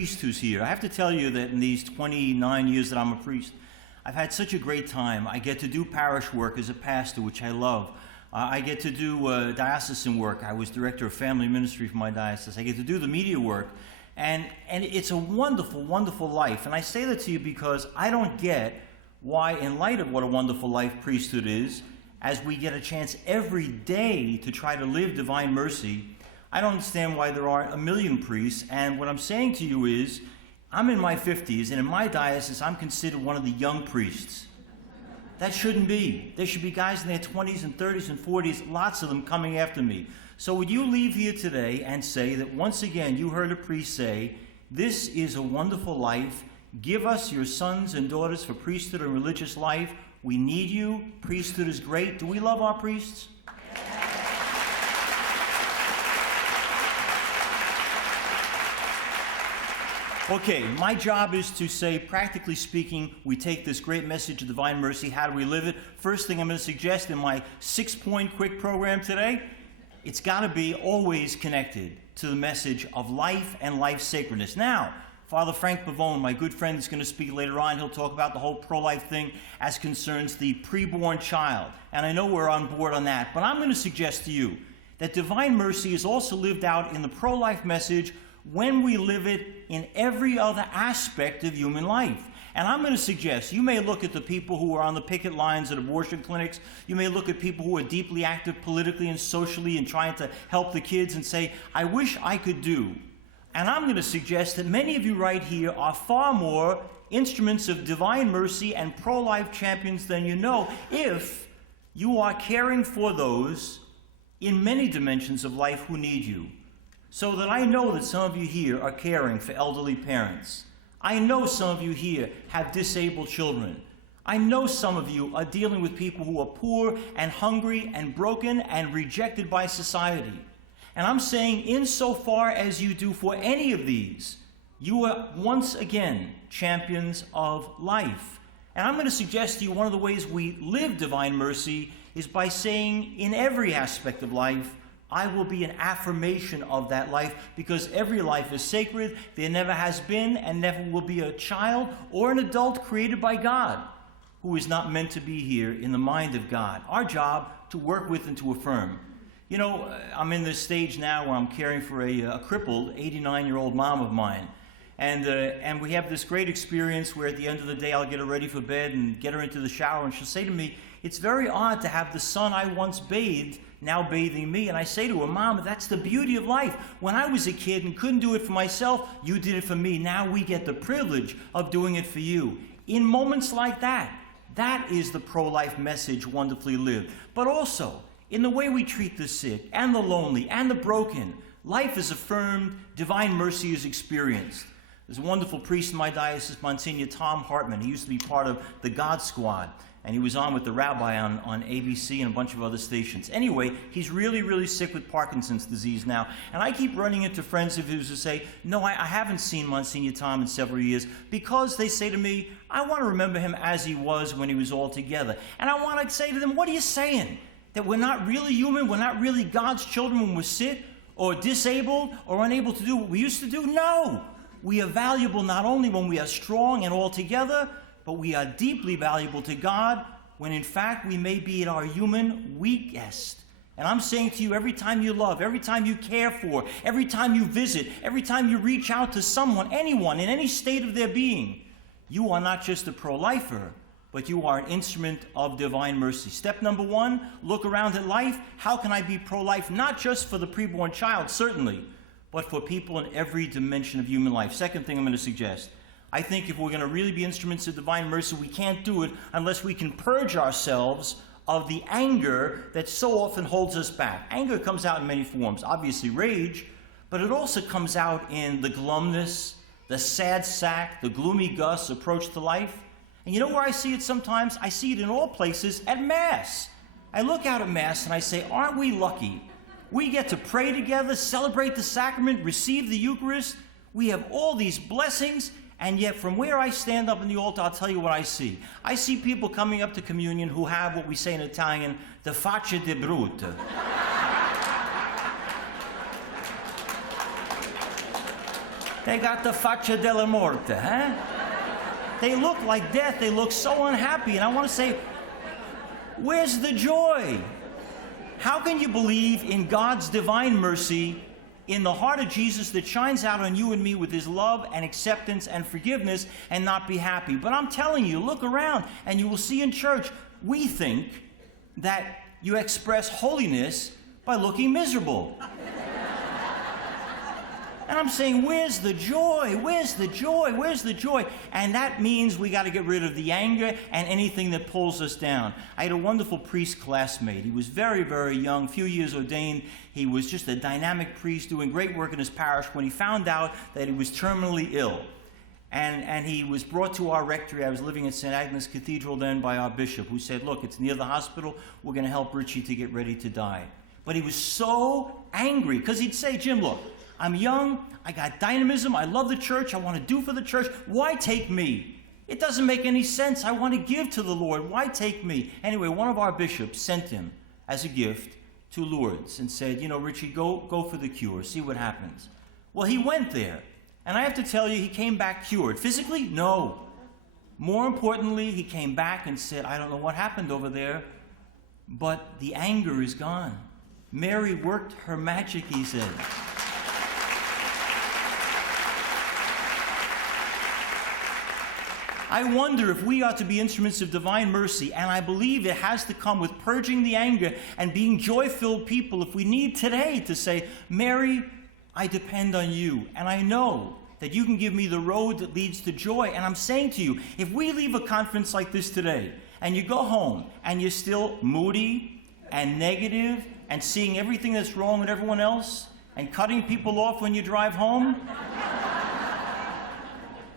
priest who's here. I have to tell you that in these 29 years that I'm a priest, I've had such a great time. I get to do parish work as a pastor, which I love. I get to do diocesan work. I was director of family ministry for my diocese. I get to do the media work. And it's a wonderful, wonderful life. And I say that to you because I don't get why, in light of what a wonderful life priesthood is, as we get a chance every day to try to live divine mercy, I don't understand why there aren't a million priests. And what I'm saying to you is, I'm in my 50s, and in my diocese, I'm considered one of the young priests. That shouldn't be. There should be guys in their 20s and 30s and 40s, lots of them coming after me. So would you leave here today and say that once again you heard a priest say, this is a wonderful life. Give us your sons and daughters for priesthood and religious life. We need you. Priesthood is great. Do we love our priests? Okay, my job is to say, practically speaking, we take this great message of divine mercy. How do we live it? First thing I'm going to suggest in my 6-point quick program today, it's got to be always connected to the message of life and life sacredness. Now, Father Frank Pavone, my good friend, is going to speak later on. He'll talk about the whole pro-life thing as concerns the preborn child. And I know we're on board on that. But I'm going to suggest to you that divine mercy is also lived out in the pro-life message when we live it in every other aspect of human life. And I'm going to suggest, you may look at the people who are on the picket lines at abortion clinics, you may look at people who are deeply active politically and socially and trying to help the kids and say, I wish I could do. And I'm going to suggest that many of you right here are far more instruments of divine mercy and pro-life champions than you know, if you are caring for those in many dimensions of life who need you. So that I know that some of you here are caring for elderly parents. I know some of you here have disabled children. I know some of you are dealing with people who are poor and hungry and broken and rejected by society. And I'm saying, insofar as you do for any of these, you are once again champions of life. And I'm going to suggest to you one of the ways we live divine mercy is by saying, in every aspect of life, I will be an affirmation of that life, because every life is sacred. There never has been and never will be a child or an adult created by God who is not meant to be here in the mind of God. Our job to work with and to affirm. You know, I'm in this stage now where I'm caring for a crippled 89-year-old mom of mine. And we have this great experience where at the end of the day I'll get her ready for bed and get her into the shower, and she'll say to me, it's very odd to have the son I once bathed now bathing me. And I say to her, Mom, that's the beauty of life. When I was a kid and couldn't do it for myself, you did it for me. Now we get the privilege of doing it for you. In moments like that, that is the pro-life message wonderfully lived. But also, in the way we treat the sick and the lonely and the broken, life is affirmed, divine mercy is experienced. There's a wonderful priest in my diocese, Msgr Tom Hartman. He used to be part of the God Squad. And he was on with the rabbi on ABC and a bunch of other stations. Anyway, he's really, really sick with Parkinson's disease now. And I keep running into friends of his who say, no, I haven't seen Msgr Tom in several years, because they say to me, I want to remember him as he was when he was all together. And I want to say to them, what are you saying? That we're not really human? We're not really God's children when we're sick or disabled or unable to do what we used to do? No! We are valuable not only when we are strong and all together, but we are deeply valuable to God when in fact we may be at our human weakest. And I'm saying to you, every time you love, every time you care for, every time you visit, every time you reach out to someone, anyone, in any state of their being, you are not just a pro-lifer, but you are an instrument of divine mercy. Step number 1, look around at life. How can I be pro-life? Not just for the preborn child, certainly, but for people in every dimension of human life. Second thing I'm going to suggest, I think if we're going to really be instruments of divine mercy, we can't do it unless we can purge ourselves of the anger that so often holds us back. Anger comes out in many forms. Obviously rage, but it also comes out in the glumness, the sad sack, the gloomy Gus approach to life. And you know where I see it sometimes? I see it in all places at Mass. I look out at Mass and I say, aren't we lucky? We get to pray together, celebrate the sacrament, receive the Eucharist. We have all these blessings. And yet, from where I stand up in the altar, I'll tell you what I see. I see people coming up to communion who have what we say in Italian, the faccia di brute. They got the faccia della morte, huh? They look like death. They look so unhappy. And I want to say, where's the joy? How can you believe in God's divine mercy in the heart of Jesus that shines out on you and me with his love and acceptance and forgiveness and not be happy? But I'm telling you, look around and you will see in church, we think that you express holiness by looking miserable. And I'm saying, where's the joy? Where's the joy? Where's the joy? And that means we got to get rid of the anger and anything that pulls us down. I had a wonderful priest classmate. He was very, very young, few years ordained. He was just a dynamic priest doing great work in his parish when he found out that he was terminally ill. And he was brought to our rectory. I was living in St. Agnes Cathedral then by our bishop, who said, look, it's near the hospital. We're going to help Richie to get ready to die. But he was so angry because he'd say, Jim, look, I'm young, I got dynamism, I love the church, I want to do for the church. Why take me? It doesn't make any sense. I want to give to the Lord. Why take me? Anyway, one of our bishops sent him as a gift to Lourdes and said, you know, Richie, go for the cure, see what happens. Well, he went there, and I have to tell you, he came back cured. Physically? No. More importantly, he came back and said, I don't know what happened over there, but the anger is gone. Mary worked her magic, he said. I wonder if we are to be instruments of divine mercy, and I believe it has to come with purging the anger and being joy-filled people. If we need today to say, Mary, I depend on you, and I know that you can give me the road that leads to joy. And I'm saying to you, if we leave a conference like this today, and you go home, and you're still moody and negative, and seeing everything that's wrong with everyone else, and cutting people off when you drive home,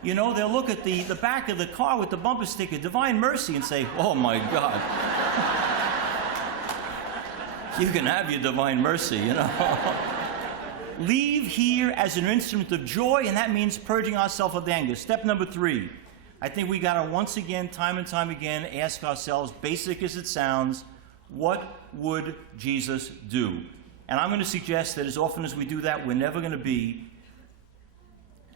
you know, they'll look at the back of the car with the bumper sticker, Divine Mercy, and say, oh my God. You can have your Divine Mercy, you know. Leave here as an instrument of joy, and that means purging ourselves of anger. Step number 3. I think we got to once again, time and time again, ask ourselves, basic as it sounds, what would Jesus do? And I'm going to suggest that as often as we do that, we're never going to be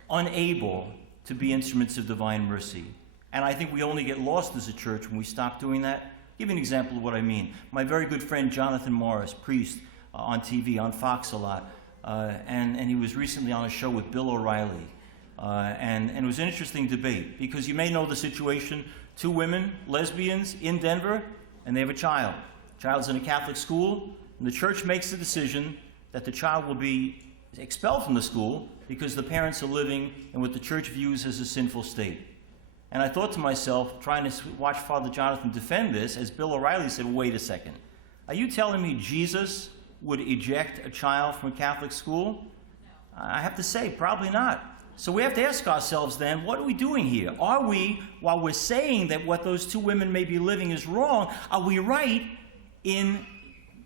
unable to be instruments of divine mercy. And I think we only get lost as a church when we stop doing that. I'll give you an example of what I mean. My very good friend Jonathan Morris, priest on TV, on Fox a lot, and he was recently on a show with Bill O'Reilly. And it was an interesting debate, because you may know the situation. 2 women, lesbians, in Denver, and they have a child. The child's in a Catholic school, and the church makes the decision that the child will be expelled from the school because the parents are living in what the church views as a sinful state. And I thought to myself, trying to watch Father Jonathan defend this, as Bill O'Reilly said, wait a second. Are you telling me Jesus would eject a child from a Catholic school? I have to say, probably not. So we have to ask ourselves then, what are we doing here? Are we, while we're saying that what those 2 women may be living is wrong, are we right in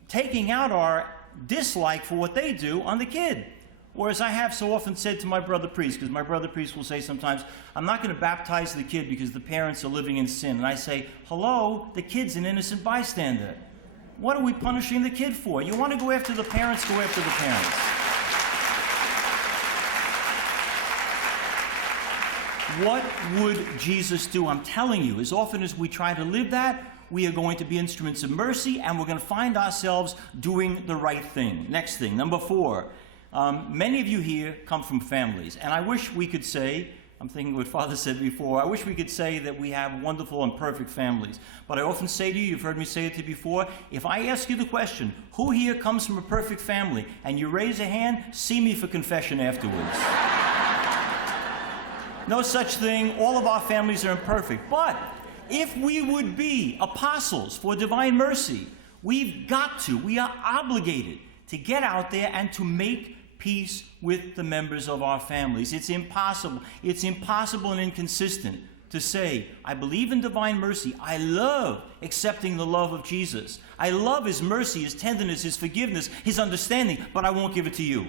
taking out our dislike for what they do on the kid? Or as I have so often said to my brother priest, because my brother priest will say sometimes, I'm not going to baptize the kid because the parents are living in sin. And I say, hello, the kid's an innocent bystander. What are we punishing the kid for? You want to go after the parents, go after the parents. What would Jesus do? I'm telling you, as often as we try to live that, we are going to be instruments of mercy, and we're going to find ourselves doing the right thing. Next thing, number 4. Many of you here come from families, and I wish we could say, I'm thinking what Father said before, I wish we could say that we have wonderful and perfect families. But I often say to you, you've heard me say it to you before, if I ask you the question, who here comes from a perfect family, and you raise a hand, see me for confession afterwards. No such thing. All of our families are imperfect. But if we would be apostles for divine mercy, we are obligated to get out there and to make peace with the members of our families. It's impossible. It's impossible and inconsistent to say, I believe in divine mercy. I love accepting the love of Jesus. I love his mercy, his tenderness, his forgiveness, his understanding, but I won't give it to you.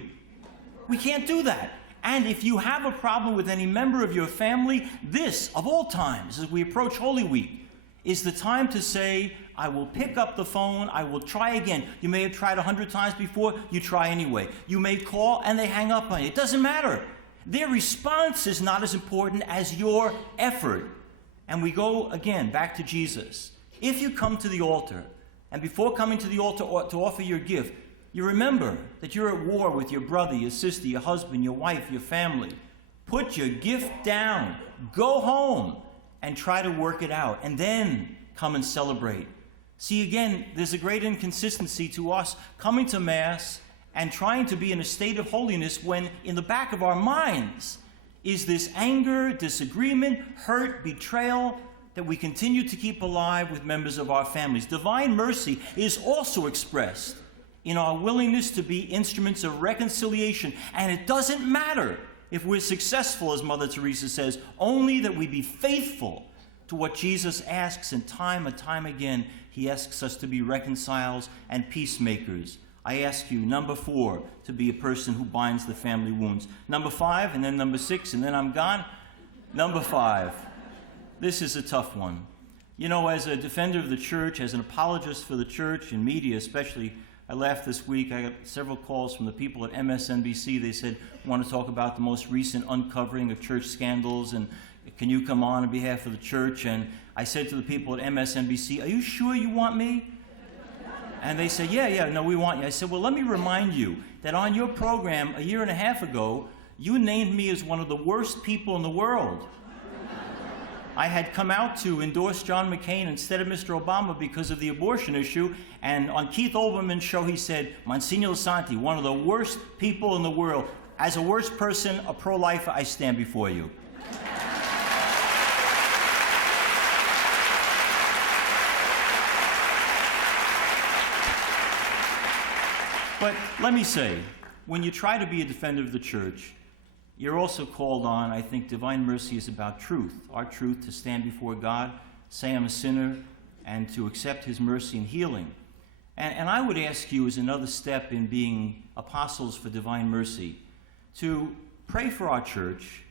We can't do that. And if you have a problem with any member of your family, this, of all times, as we approach Holy Week, is the time to say, I will pick up the phone, I will try again. You may have tried 100 times before, you try anyway. You may call and they hang up on you. It doesn't matter. Their response is not as important as your effort. And we go again back to Jesus. If you come to the altar, and before coming to the altar to offer your gift, you remember that you're at war with your brother, your sister, your husband, your wife, your family. Put your gift down. Go home and try to work it out. And then come and celebrate. See, again, there's a great inconsistency to us coming to Mass and trying to be in a state of holiness when in the back of our minds is this anger, disagreement, hurt, betrayal that we continue to keep alive with members of our families. Divine mercy is also expressed in our willingness to be instruments of reconciliation. And it doesn't matter if we're successful, as Mother Teresa says, only that we be faithful to what Jesus asks, and time again, he asks us to be reconcilers and peacemakers. I ask you, number 4, to be a person who binds the family wounds. Number 5, and then number 6, and then I'm gone. Number 5. This is a tough one. You know, as a defender of the church, as an apologist for the church and media especially, I laughed this week. I got several calls from the people at MSNBC. They said, want to talk about the most recent uncovering of church scandals, and can you come on behalf of the church? And I said to the people at MSNBC, are you sure you want me? And they said, yeah, no, we want you. I said, well, let me remind you that on your program a year and a half ago, you named me as one of the worst people in the world. I had come out to endorse John McCain instead of Mr. Obama because of the abortion issue, and on Keith Olbermann's show he said, Msgr. Lisante, one of the worst people in the world. As a worst person, a pro-lifer, I stand before you. But let me say, when you try to be a defender of the church, you're also called on, I think divine mercy is about truth. Our truth to stand before God, say I'm a sinner, and to accept his mercy and healing. And I would ask you, as another step in being apostles for divine mercy, to pray for our church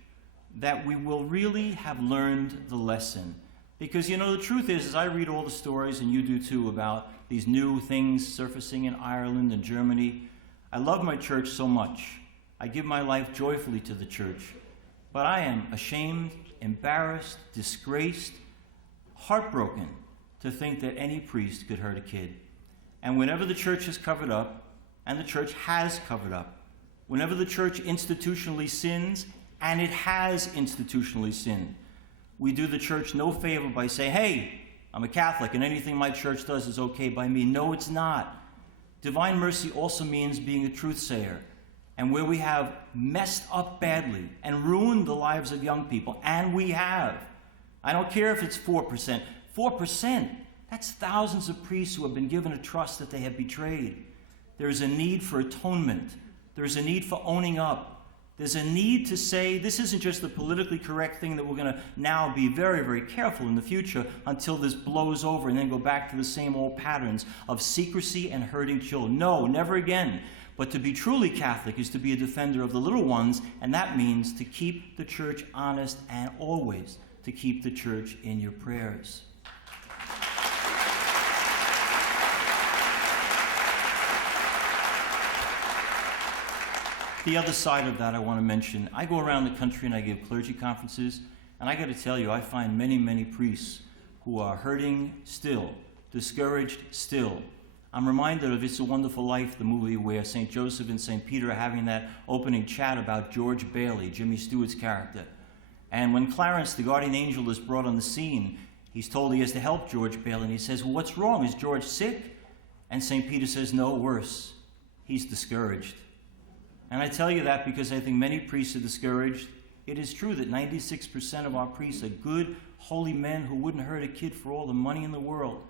that we will really have learned the lesson. Because, you know, the truth is I read all the stories, and you do too, about these new things surfacing in Ireland and Germany. I love my church so much. I give my life joyfully to the church. But I am ashamed, embarrassed, disgraced, heartbroken to think that any priest could hurt a kid. And whenever the church is covered up, and the church has covered up, whenever the church institutionally sins, and it has institutionally sinned, we do the church no favor by saying, hey, I'm a Catholic and anything my church does is okay by me. No, it's not. Divine mercy also means being a truth sayer. And where we have messed up badly and ruined the lives of young people, and we have, I don't care if it's 4%. 4%, that's thousands of priests who have been given a trust that they have betrayed. There's a need for atonement. There's a need for owning up. There's a need to say this isn't just the politically correct thing that we're going to now be very, very careful in the future until this blows over and then go back to the same old patterns of secrecy and hurting children. No, never again. But to be truly Catholic is to be a defender of the little ones, and that means to keep the church honest and always to keep the church in your prayers. The other side of that I want to mention, I go around the country and I give clergy conferences, and I got to tell you, I find many, many priests who are hurting still, discouraged still. I'm reminded of It's a Wonderful Life, the movie where St. Joseph and St. Peter are having that opening chat about George Bailey, Jimmy Stewart's character. And when Clarence, the guardian angel, is brought on the scene, he's told he has to help George Bailey, and he says, well, what's wrong? Is George sick? And St. Peter says, no, worse. He's discouraged. And I tell you that because I think many priests are discouraged. It is true that 96% of our priests are good, holy men who wouldn't hurt a kid for all the money in the world.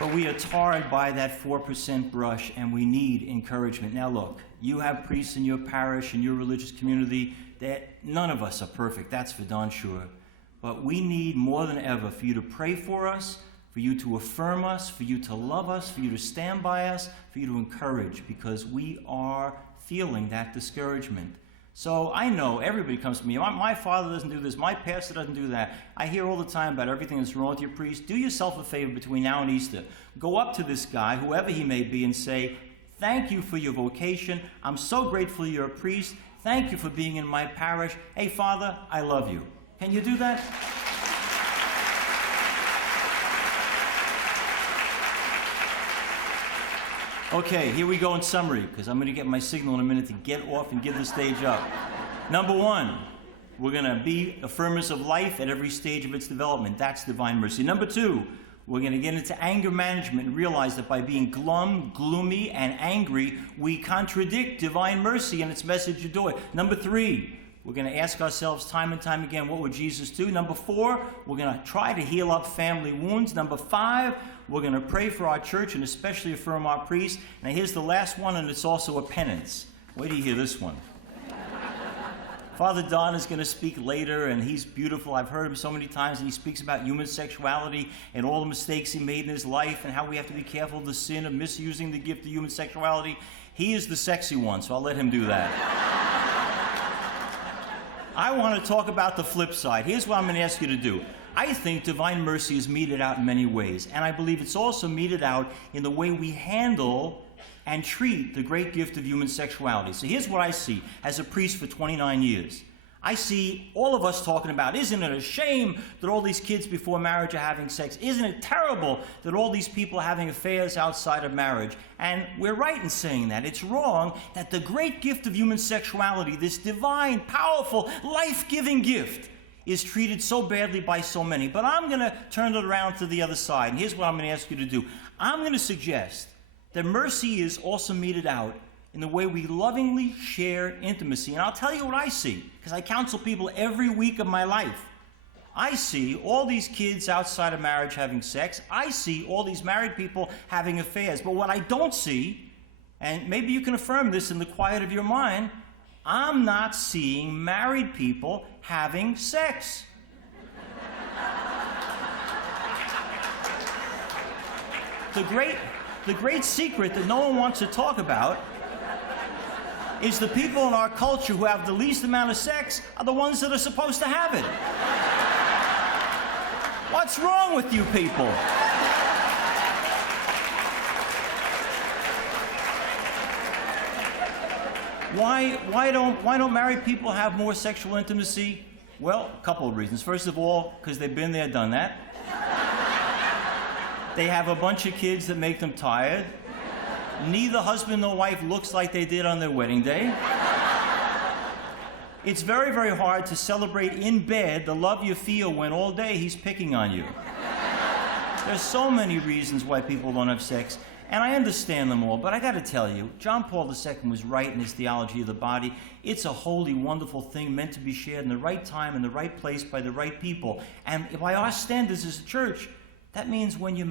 But we are tarred by that 4% brush, and we need encouragement. Now look, you have priests in your parish, in your religious community, that none of us are perfect, that's for darn sure. But we need more than ever for you to pray for us, for you to affirm us, for you to love us, for you to stand by us, for you to encourage, because we are feeling that discouragement. So I know everybody comes to me, my father doesn't do this, my pastor doesn't do that. I hear all the time about everything that's wrong with your priest. Do yourself a favor between now and Easter. Go up to this guy, whoever he may be, and say, thank you for your vocation. I'm so grateful you're a priest. Thank you for being in my parish. Hey, Father, I love you. Can you do that? Okay, here we go in summary, because I'm going to get my signal in a minute to get off and give the stage up. Number one, we're going to be affirmers of life at every stage of its development. That's divine mercy. Number two, we're going to get into anger management and realize that by being glum, gloomy, and angry, we contradict divine mercy and its message of joy. Number three, we're going to ask ourselves time and time again, what would Jesus do? Number four, we're going to try to heal up family wounds. Number five, we're going to pray for our church and especially affirm our priests. Now here's the last one, and it's also a penance. Wait till you hear this one. Father Don is going to speak later, and he's beautiful. I've heard him so many times, and he speaks about human sexuality and all the mistakes he made in his life and how we have to be careful of the sin of misusing the gift of human sexuality. He is the sexy one, so I'll let him do that. I want to talk about the flip side. Here's what I'm going to ask you to do. I think divine mercy is meted out in many ways, and I believe it's also meted out in the way we handle and treat the great gift of human sexuality. So here's what I see as a priest for 29 years. I see all of us talking about, isn't it a shame that all these kids before marriage are having sex? Isn't it terrible that all these people are having affairs outside of marriage? And we're right in saying that. It's wrong that the great gift of human sexuality, this divine, powerful, life-giving gift, is treated so badly by so many. But I'm going to turn it around to the other side. And here's what I'm going to ask you to do. I'm going to suggest that mercy is also meted out in the way we lovingly share intimacy. And I'll tell you what I see, because I counsel people every week of my life. I see all these kids outside of marriage having sex. I see all these married people having affairs. But what I don't see, and maybe you can affirm this in the quiet of your mind, I'm not seeing married people having sex. The great secret that no one wants to talk about is the people in our culture who have the least amount of sex are the ones that are supposed to have it. What's wrong with you people? Why don't married people have more sexual intimacy? Well, a couple of reasons. First of all, because they've been there, done that. They have a bunch of kids that make them tired. Neither husband nor wife looks like they did on their wedding day. It's very, very hard to celebrate in bed the love you feel when all day he's picking on you. There's so many reasons why people don't have sex, and I understand them all, but I got to tell you, John Paul II was right in his theology of the body. It's a holy, wonderful thing meant to be shared in the right time, in the right place, by the right people. And by our standards as a church, that means when you